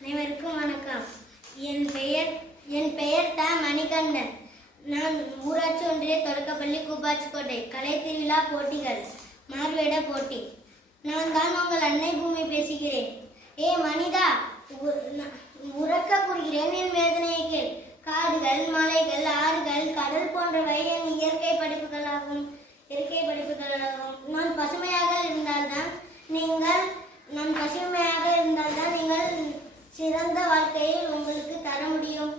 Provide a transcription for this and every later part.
அனைவருக்கும் வணக்கம். என் பெயர் என் பெயர் த மணிகண்டன். நான் ஊராட்சி ஒன்றிய தொடக்கப்பள்ளி கூப்பாச்சிக்கோட்டை கலை திருவிழா போட்டிகள் மார்வேட போட்டி. நான் தான் உங்கள் அன்னை பூமி பேசுகிறேன். ஏ மனிதா உ- உறக்க கூறுகிறேன் என் வேதனையை கேள். காடுகள் மலைகள் ஆறுகள் கடல் போன்றவை என் இயற்கை படைப்புகளாகும் இயற்கை படைப்புகளாகும் நான் பசுமையாக இருந்தால்தான் நீங்கள் நான் பசுமையாக இருந்தால்தான் நீங்கள் சிறந்த வாழ்க்கையை உங்களுக்கு தர முடியும்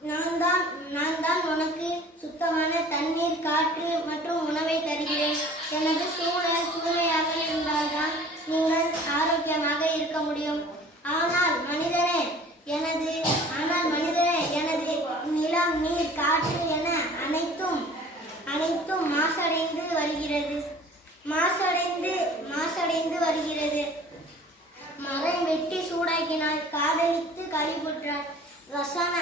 நான் தான் நான் தான் உனக்கு சுத்தமான தண்ணீர் காற்று மற்றும் உணவை தருகிறேன். எனது சூழல் தூய்மையாக இருந்தால்தான் நீங்கள் ஆரோக்கியமாக இருக்க முடியும். ஆனால் மனிதனே எனது ஆனால் மனிதனே எனது நிலம் நீர் காற்று என அனைத்தும் அனைத்தும் மாசடைந்து வருகிறது. மாசடைந்து மாசடைந்து வருகிறது. மரம் வெட்டி சூடாக்கினார் காதலித்து கழிவுற்றார் ரசாயன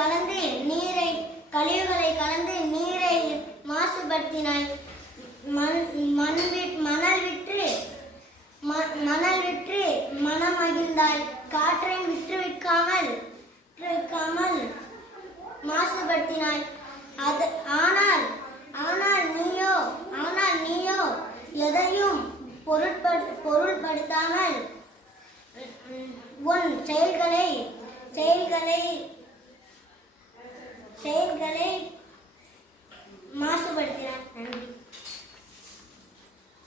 கலந்து நீரை கழிவுகளை கலந்து நீரை மாசுபடுத்தினாய். மண் மண் விட் மணல் விற்று ம- மணல் விற்று மனம் மகிழ்ந்தாய். காற்றை விற்று விற்காமல் விற்று விற்காமல் மாசுபடுத்தினாய். அது ஆனால் ஆனால் நீயோ ஆனால் நீயோ எதையும் பொருட்படு பொருள்படுத்தாமல் உன் செயல்களை செயல்களை செயல்களை